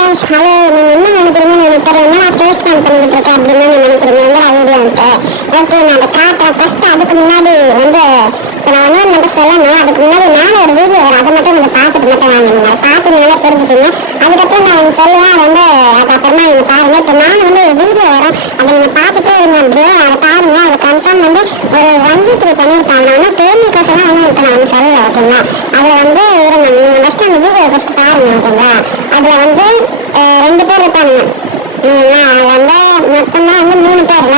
guys, hello. நீங்க என்ன நினைக்கிறீங்கன்னு எனக்கு தெரியல. நான் ஃபேஸ் கேம் பண்ணிட்டு இருக்கேன் அப்படின்னு நினைக்கிறீங்க இந்த வீடியோன்ட்டு. ஓகே, நான் அதை காட்டுறேன். ஃபர்ஸ்ட் அதுக்கு முன்னாடி வந்து நான் என்ன மட்டும் சொல்லணும். அதுக்கு முன்னாடி நான் ஒரு வீடியோ வரும், அதை மட்டும் நீங்கள் பார்த்துட்டு மட்டும் வாங்கினீங்க. பார்த்து நல்லா தெரிஞ்சுக்கீங்க. அதுக்கப்புறம் நான் அவங்க சொல்லுவேன், அது வந்து அதுக்கப்புறமா நீங்கள் பாருங்க. இப்போ நான் வந்து ஒரு வீடியோ வரும், அதை நீங்கள் பார்த்துட்டே இருங்க. அப்படியே அதை பாருங்க. அதை கன்ஃபார்ம் வந்து ஒரு 1 2 3 பண்ணியிருக்காங்க. ஆனால் தேர்மிக்கோசம் தான் வந்து நான் வந்து சொல்லலை. ஓகேங்களா, அதில் வந்து நீங்கள் ஃபஸ்ட்டு அந்த வீடியோ ஃபஸ்ட்டு பாருங்க. ஓகேங்களா, அதில் வந்து 2 பேர் இருப்பாங்க. அது வந்து மொத்தமாக வந்து 3 பேர்ல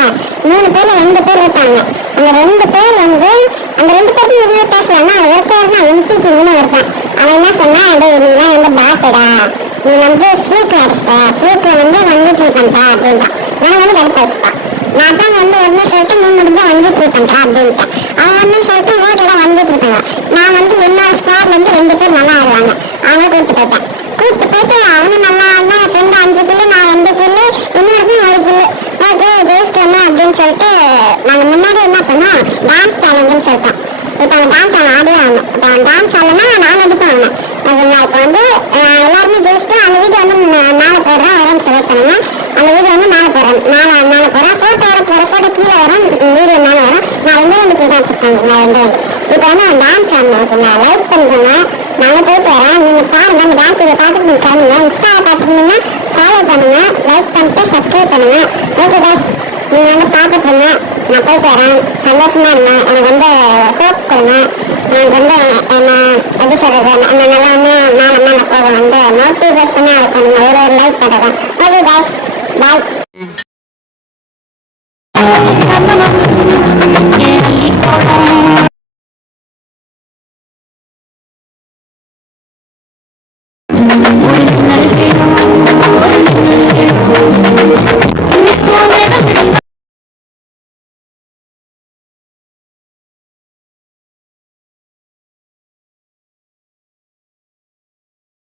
3 பேர்ல 2 பேர் இருப்பாங்க. அந்த 2 பேர் வந்து அந்த 2 பேருக்கு எதுவுமே பேசலாம்னா அது ஒருத்தர் தான் எம்பிக்கிங்கன்னு இருப்பான். அவன் என்ன சொன்னா, அடே நீலாம் வந்து பாட்டுடா, நீ வந்து ஃப்ளூக் அடிச்சிட்ட, ஃப்ளூக்கில் வந்து 1 2 3 பண்ணுறா அப்படின்ட்டான். நான் வந்து கடுப்ப வச்சுப்பான். நான் தான் வந்து ஒன்று சொல்லிட்டு நீ முடிஞ்சா 1 2 3 பண்ணுறா அப்படின்ட்டேன். அவன் வந்து சொல்லிட்டு ஓகேடா 1 2 3 பண்ணுவான். நான் வந்து என்னோட ஸ்குவாட் வந்து 2 பேர் நல்லா ஆடுவாங்க. அவங்க கூப்பிட்டு போயிட்டு அவனும் நல்லா ஆடினா, என் ஃப்ரெண்டு 5 கிலோ, நான் 2 கிலோ, இன்னொருக்கும் 1 கிலோ. ஓகே ஜெயிச்சிட்டோமே அப்படின்னு சொல்லிட்டு நாங்கள் முன்னாடி என்ன பண்ணோம், டான்ஸ் சேலஞ்சுன்னு சொல்லிட்டோம். இப்போ அந்த டான்ஸ் அவன் ஆடியே ஆகணும். இப்போ அவன் டான்ஸ் ஆடலைன்னா நான் அடிப்பேன் அவனை. ஓகேங்களா, இப்போ வந்து எல்லாருமே ஜெயிச்சுட்டு அந்த வீடியோ வந்து மேலே போடுறேன். வரேன்னு செலக்ட் பண்ணுங்க. அந்த வீடியோ வந்து மேலே போடுறேன். மேலே போடுறேன். ஃபோட்டோ வர போகிற ஃபோட்டோ கீழே வரும், வீடியோ மேலே வரும். நான் 2 கிலோ டான்ஸ் இருக்கேன். நான் 2 இப்போ வந்து அவன் டான்ஸ் ஆடணும். ஓகேங்களா, லைக் பண்ணிக்கோங்க. நாங்கள் போயிட்டு வரேன். நீங்கள் பாருங்கள், அந்த டான்ஸ் இதை பார்த்துட்டு நீங்கள் கிளம்புங்க. இன்ஸ்டாவில் பார்த்துருந்தீங்கன்னா ஃபாலோ பண்ணுங்கள், லைக் பண்ணிட்டு சப்ஸ்கிரைப் பண்ணுங்கள். ஓகே டாஸ், நீங்கள் வந்து பார்த்துட்டுருங்க. நான் போயிட்டு வரேன். சந்தோஷமாக இருங்க. எனக்கு வந்து ஹோப் கொடுங்க. எனக்கு வந்து என்ன எப்படி சொல்கிறது, அந்த நல்லா வந்து மேலே போக வந்து மோட்டிவேஷனாக இருக்கும். நீங்கள் ஒரு லைக் பண்ணுறேன். ஓகே டாஸ், பாய்.